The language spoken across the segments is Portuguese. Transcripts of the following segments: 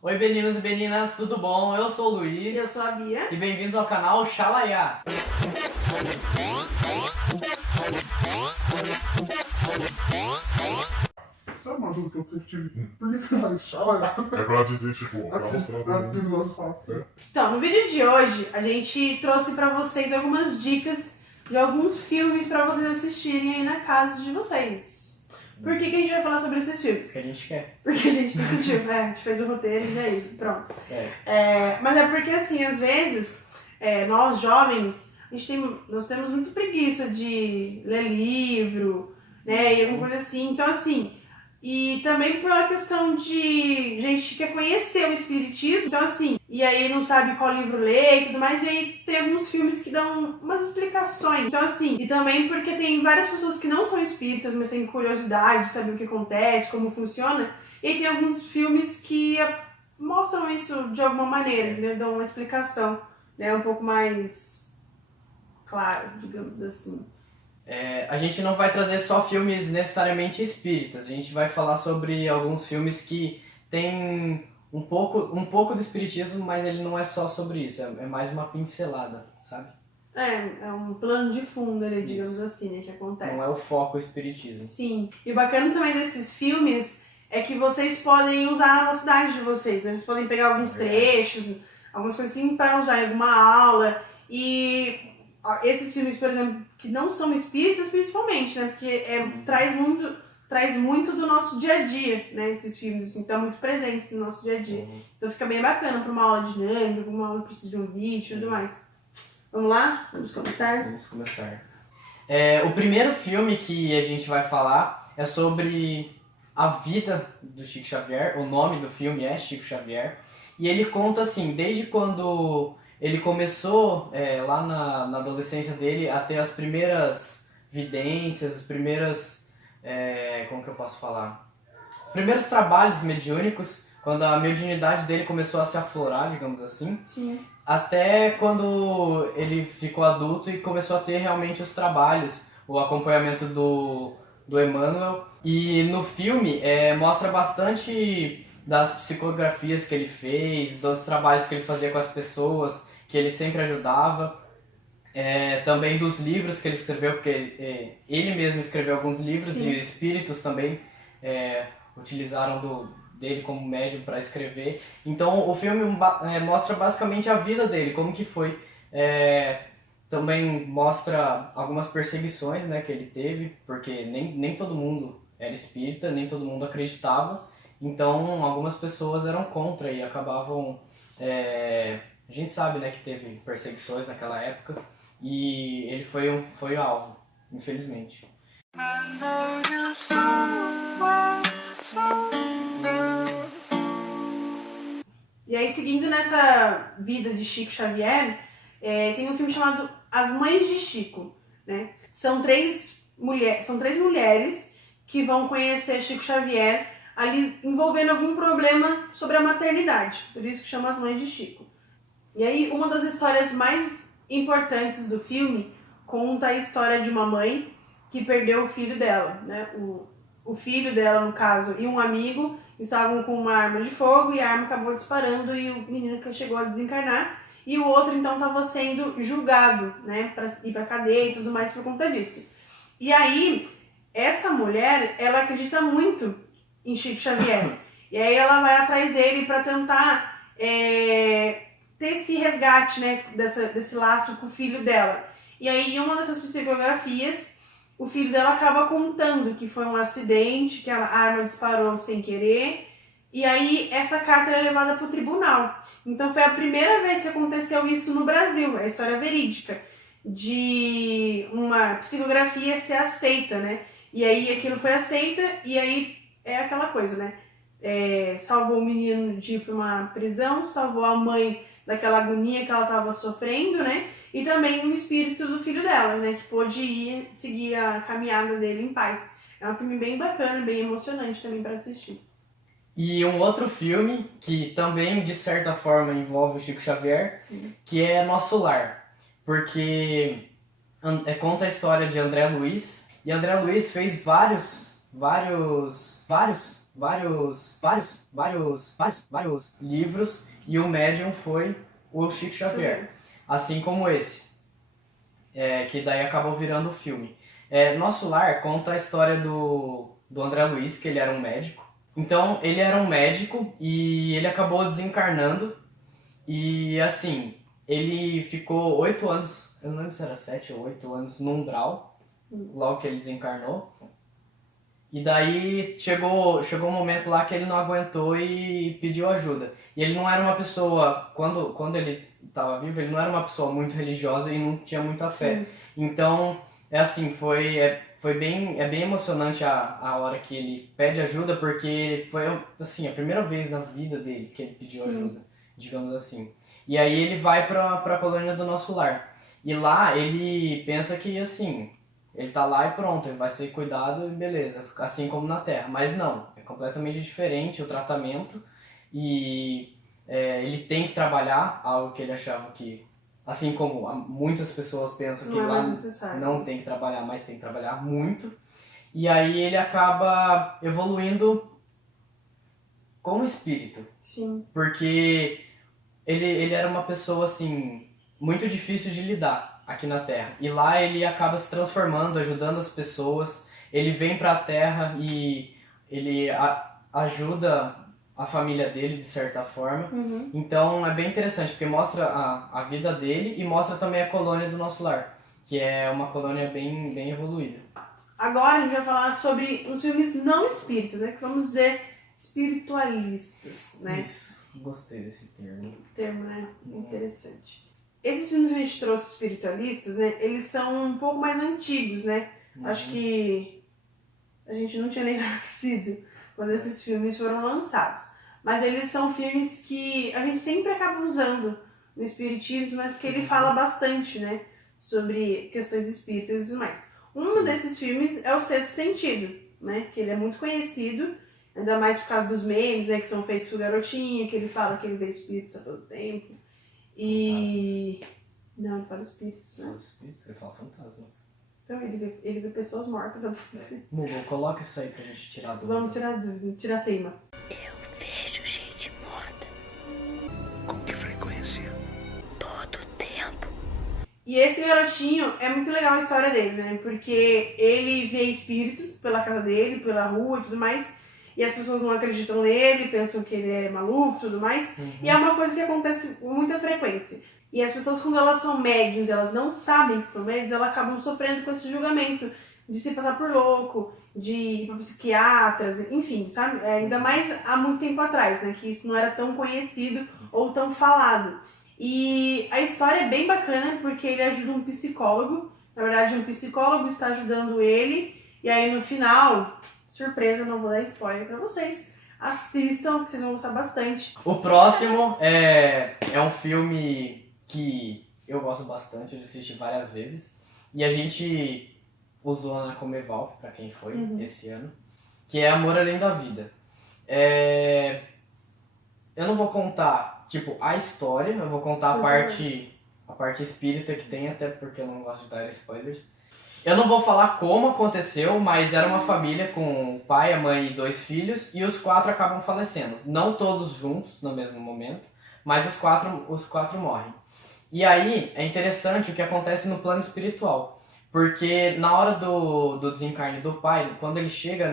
Oi, meninos e meninas, tudo bom? Eu sou o Luiz. Eu sou a Bia. E bem-vindos ao canal Xalaiá. Sabe uma dúvida que eu sempre tive? Por que você faz Xalaiá? É pra dizer, tipo, pra mostrar também. Nossa, Então, no vídeo de hoje, a gente trouxe pra vocês algumas dicas de alguns filmes pra vocês assistirem aí na casa de vocês. Por que a gente vai falar sobre esses filmes? Isso que a gente quer. Porque a gente decidiu, a gente fez o roteiro e aí, pronto. É. Mas é porque, assim, às vezes, nós jovens, nós temos muito preguiça de ler livro, né, e alguma coisa assim. Então, assim, e também pela questão de gente que quer conhecer o espiritismo, então assim, e aí não sabe qual livro ler e tudo mais, e aí tem alguns filmes que dão umas explicações. Então assim, e também porque tem várias pessoas que não são espíritas, mas têm curiosidade de saber o que acontece, como funciona, e aí tem alguns filmes que mostram isso de alguma maneira, né, dão uma explicação, né, um pouco mais clara, digamos assim. A gente não vai trazer só filmes necessariamente espíritas, a gente vai falar sobre alguns filmes que tem um pouco do espiritismo, mas ele não é só sobre isso, é mais uma pincelada, sabe? É um plano de fundo ali, digamos Isso. assim, né, que acontece. Não é o foco o espiritismo. Sim. E o bacana também desses filmes é que vocês podem usar na cidade de vocês, né? Vocês podem pegar alguns trechos, algumas coisas assim pra usar em alguma aula. E esses filmes, por exemplo, que não são espíritas, principalmente, né? Porque traz muito do nosso dia a dia, né? Esses filmes, assim, estão muito presentes no nosso dia a dia. Então fica bem bacana para uma aula dinâmica, para uma aula que precisa de um vídeo e tudo mais. Vamos lá? Vamos começar? Vamos começar. O primeiro filme que a gente vai falar é sobre a vida do Chico Xavier. O nome do filme é Chico Xavier. E ele conta, assim, desde quando ele começou, lá na adolescência dele, a ter as primeiras vidências, as primeiras... como que eu posso falar? Os primeiros trabalhos mediúnicos, quando a mediunidade dele começou a se aflorar, digamos assim. Sim. Até quando ele ficou adulto e começou a ter realmente os trabalhos, o acompanhamento do Emmanuel. E no filme mostra bastante das psicografias que ele fez, dos trabalhos que ele fazia com as pessoas, que ele sempre ajudava. Também dos livros que ele escreveu, porque ele mesmo escreveu alguns livros. Sim. E espíritos também utilizaram dele como médium para escrever. Então o filme mostra basicamente a vida dele, como que foi. Também mostra algumas perseguições, né, que ele teve, porque nem todo mundo era espírita, nem todo mundo acreditava. Então algumas pessoas eram contra e acabavam... a gente sabe, né, que teve perseguições naquela época e ele foi alvo, infelizmente. E aí, seguindo nessa vida de Chico Xavier, tem um filme chamado As Mães de Chico, né? São três mulheres que vão conhecer Chico Xavier ali envolvendo algum problema sobre a maternidade, por isso que chama As Mães de Chico. E aí, uma das histórias mais importantes do filme conta a história de uma mãe que perdeu o filho dela, né? O filho dela, no caso, e um amigo estavam com uma arma de fogo e a arma acabou disparando e o menino que chegou a desencarnar. E o outro, então, estava sendo julgado, né, para ir para cadeia e tudo mais por conta disso. E aí, essa mulher, ela acredita muito em Chico Xavier. E aí ela vai atrás dele para tentar ter esse resgate, né, desse laço com o filho dela. E aí, em uma dessas psicografias, o filho dela acaba contando que foi um acidente, que a arma disparou sem querer, e aí essa carta é levada para o tribunal. Então foi a primeira vez que aconteceu isso no Brasil, é a história verídica, de uma psicografia ser aceita, né? E aí aquilo foi aceita, e aí é aquela coisa, né? Salvou o menino de ir para uma prisão, salvou a mãe daquela agonia que ela estava sofrendo, né? E também o espírito do filho dela, né? Que pôde ir seguir a caminhada dele em paz. É um filme bem bacana, bem emocionante também para assistir. E um outro filme que também, de certa forma, envolve o Chico Xavier, Sim. que é Nosso Lar. Porque conta a história de André Luiz. E André Luiz fez vários vários livros e o médium foi o Chico Xavier. Assim como esse, que daí acabou virando o filme. Nosso Lar conta a história do André Luiz, que ele era um médico. Então, ele era um médico e ele acabou desencarnando. E, assim, ele ficou 8 anos, eu não lembro se era 7 ou 8 anos, no umbral, logo que ele desencarnou. E daí chegou um momento lá que ele não aguentou e pediu ajuda. E ele não era uma pessoa, quando ele estava vivo, ele não era uma pessoa muito religiosa e não tinha muita fé. Sim. Então, foi bem emocionante a hora que ele pede ajuda, porque foi assim, a primeira vez na vida dele que ele pediu ajuda, digamos assim. E aí ele vai pra colônia do Nosso Lar. E lá ele pensa que assim, ele tá lá e pronto, ele vai ser cuidado e beleza, assim como na Terra. Mas não, é completamente diferente o tratamento e ele tem que trabalhar, algo que ele achava que, assim como muitas pessoas pensam que lá não tem que trabalhar, mas tem que trabalhar muito. E aí ele acaba evoluindo como espírito. Sim. Porque ele era uma pessoa assim, muito difícil de lidar aqui na Terra. E lá ele acaba se transformando, ajudando as pessoas. Ele vem para a Terra e ele ajuda a família dele de certa forma. Então é bem interessante, porque mostra a vida dele e mostra também a colônia do Nosso Lar, que é uma colônia bem evoluída. Agora a gente vai falar sobre os filmes não espíritas, né? Que vamos dizer espiritualistas, né? Isso, gostei desse termo. Termo, né? Interessante. Esses filmes que a gente trouxe espiritualistas, né? Eles são um pouco mais antigos, né? Acho que a gente não tinha nem nascido quando esses filmes foram lançados. Mas eles são filmes que a gente sempre acaba usando no espiritismo, mas porque ele fala bastante, né? Sobre questões espíritas e tudo mais. Um desses filmes é o Sexto Sentido, né? Que ele é muito conhecido, ainda mais por causa dos memes, né? Que são feitos com o garotinho, que ele fala que ele vê espíritos a todo tempo. E... Não, ele fala espíritos, né? Fala espíritos, ele fala fantasmas. Então ele vê pessoas mortas. Google, coloca isso aí pra gente tirar a dúvida. Vamos tirar a dúvida, tirar a teima. Eu vejo gente morta. Com que frequência? Todo tempo. E esse garotinho, é muito legal a história dele, né? Porque ele vê espíritos pela casa dele, pela rua e tudo mais. E as pessoas não acreditam nele, pensam que ele é maluco e tudo mais. E é uma coisa que acontece com muita frequência. E as pessoas, quando elas são médiums, elas não sabem que são médiums, elas acabam sofrendo com esse julgamento de se passar por louco, de ir para psiquiatras, enfim, sabe? Ainda mais há muito tempo atrás, né? Que isso não era tão conhecido ou tão falado. E a história é bem bacana porque ele ajuda um psicólogo. Na verdade, um psicólogo está ajudando ele. E aí, no final, surpresa, não vou dar spoiler para vocês. Assistam, que vocês vão gostar bastante. O próximo é um filme que eu gosto bastante, eu já assisti várias vezes. E a gente usou na Comeval, pra quem foi, esse ano. Que é Amor Além da Vida. Eu não vou contar, tipo, a história. Eu vou contar a parte espírita que tem, até porque eu não gosto de dar spoilers. Eu não vou falar como aconteceu, mas era uma família com o pai, a mãe e 2 filhos. E os 4 acabam falecendo. Não todos juntos, no mesmo momento. Mas os quatro morrem. E aí, é interessante o que acontece no plano espiritual. Porque na hora do desencarne do pai, quando ele chega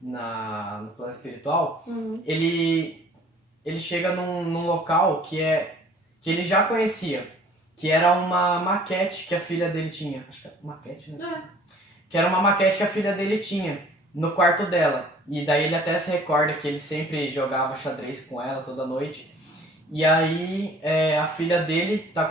no plano espiritual, ele chega num local que ele já conhecia. Que era uma maquete que a filha dele tinha. Acho que é maquete, né? Que era uma maquete que a filha dele tinha no quarto dela. E daí ele até se recorda que ele sempre jogava xadrez com ela toda noite. E aí a filha dele tá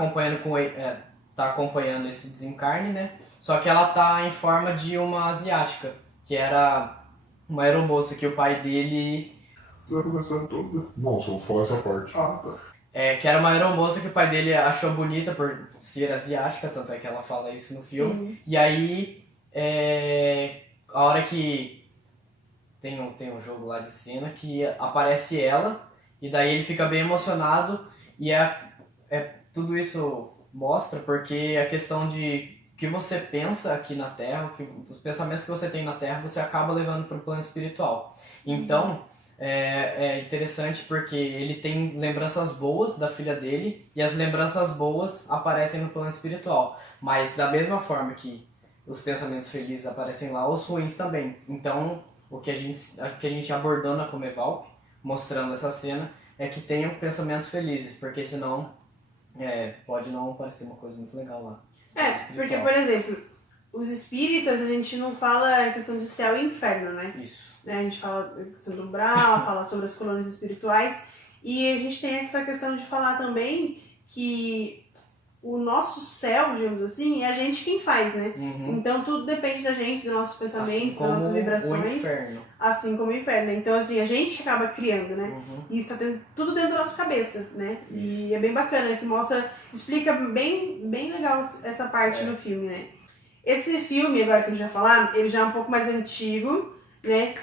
acompanhando esse desencarne, né? Só que ela tá em forma de uma asiática, que era uma aeromoça que o pai dele... Você vai começar toda? Não, só vou falar essa parte. Ah, tá. que era uma aeromoça que o pai dele achou bonita por ser asiática, tanto é que ela fala isso no filme. Sim. E aí, a hora que tem um jogo lá de cena que aparece ela, e daí ele fica bem emocionado, e tudo isso mostra porque a questão de que você pensa aqui na Terra, os pensamentos que você tem na Terra, você acaba levando para o plano espiritual. Então, é interessante porque ele tem lembranças boas da filha dele e as lembranças boas aparecem no plano espiritual. Mas da mesma forma que os pensamentos felizes aparecem lá, os ruins também. Então, o que a gente abordou na Comevalp, mostrando essa cena, é que tenham pensamentos felizes, porque senão pode não parecer uma coisa muito legal lá. Porque, por exemplo, os espíritas, a gente não fala em questão de céu e inferno, né? Isso. A gente fala em questão do umbral, fala sobre as colônias espirituais, e a gente tem essa questão de falar também que o nosso céu, digamos assim, é a gente quem faz, né? Uhum. Então tudo depende da gente, dos nossos pensamentos, Assim das nossas vibrações. o inferno. Assim como o inferno. Então, assim, a gente acaba criando, né? Uhum. E isso tá tudo dentro da nossa cabeça, né? E é bem bacana, que explica bem legal essa parte no filme, né? Esse filme, agora que a gente vai falar, ele já é um pouco mais antigo, né?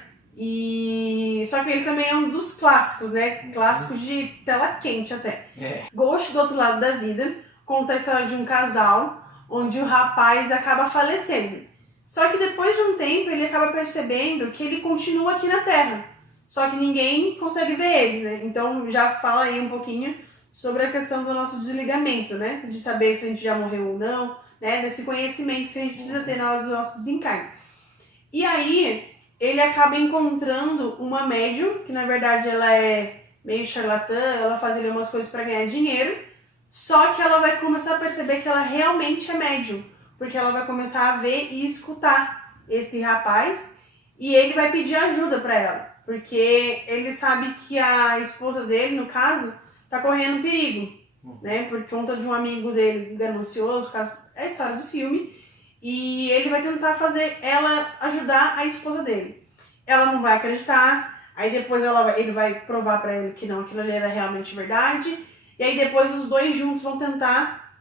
Só que ele também é um dos clássicos, né? Clássicos de tela quente até. Ghost do Outro Lado da Vida conta a história de um casal onde o rapaz acaba falecendo. Só que depois de um tempo ele acaba percebendo que ele continua aqui na Terra. Só que ninguém consegue ver ele, né? Então já fala aí um pouquinho sobre a questão do nosso desligamento, né? De saber se a gente já morreu ou não, né? Desse conhecimento que a gente precisa ter na hora do nosso desencarne. E aí ele acaba encontrando uma médium, que na verdade ela é meio charlatã, ela faz ali umas coisas para ganhar dinheiro, só que ela vai começar a perceber que ela realmente é médium, porque ela vai começar a ver e escutar esse rapaz e ele vai pedir ajuda para ela, porque ele sabe que a esposa dele, no caso, tá correndo perigo, né, por conta de um amigo dele ganancioso, caso é a história do filme. E ele vai tentar fazer ela ajudar a esposa dele. Ela não vai acreditar, aí depois ele vai provar pra ele que não, aquilo ali era realmente verdade. E aí depois os dois juntos vão tentar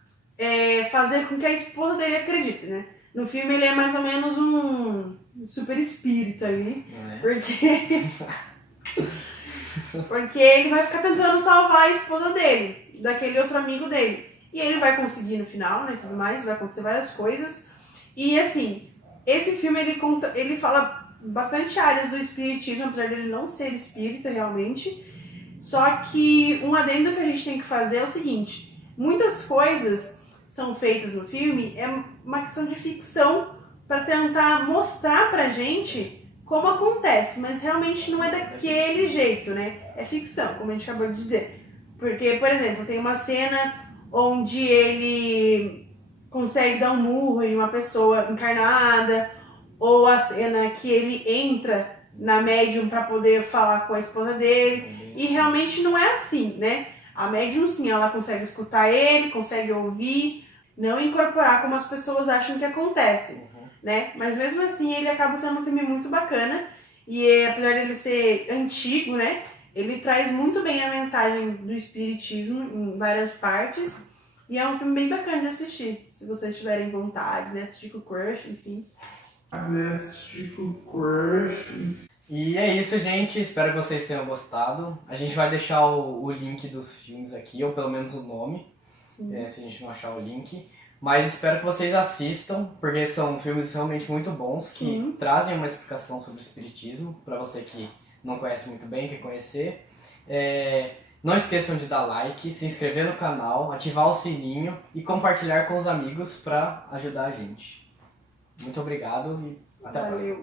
fazer com que a esposa dele acredite, né? No filme ele é mais ou menos um super espírito ali, porque ele vai ficar tentando salvar a esposa dele, daquele outro amigo dele. E ele vai conseguir no final, né, tudo mais, vai acontecer várias coisas. E assim, esse filme ele fala bastante áreas do espiritismo, apesar dele não ser espírita realmente. Só que um adendo que a gente tem que fazer é o seguinte: muitas coisas são feitas no filme, é uma questão de ficção para tentar mostrar pra gente como acontece, mas realmente não é daquele jeito, né? É ficção, como a gente acabou de dizer. Porque, por exemplo, tem uma cena onde ele consegue dar um murro em uma pessoa encarnada, ou a cena que ele entra na médium para poder falar com a esposa dele, e realmente não é assim, né? A médium sim, ela consegue escutar ele, consegue ouvir, não incorporar como as pessoas acham que acontece, né? Mas mesmo assim ele acaba sendo um filme muito bacana, e apesar dele ser antigo, né? Ele traz muito bem a mensagem do espiritismo em várias partes. E é um filme bem bacana de assistir, se vocês tiverem vontade, né? Assistir com o crush, enfim. E é isso, gente. Espero que vocês tenham gostado. A gente vai deixar o link dos filmes aqui, ou pelo menos o nome, se a gente não achar o link. Mas espero que vocês assistam, porque são filmes realmente muito bons, que trazem uma explicação sobre o espiritismo, para você que não conhece muito bem, quer conhecer. Não esqueçam de dar like, se inscrever no canal, ativar o sininho e compartilhar com os amigos para ajudar a gente. Muito obrigado e até a próxima.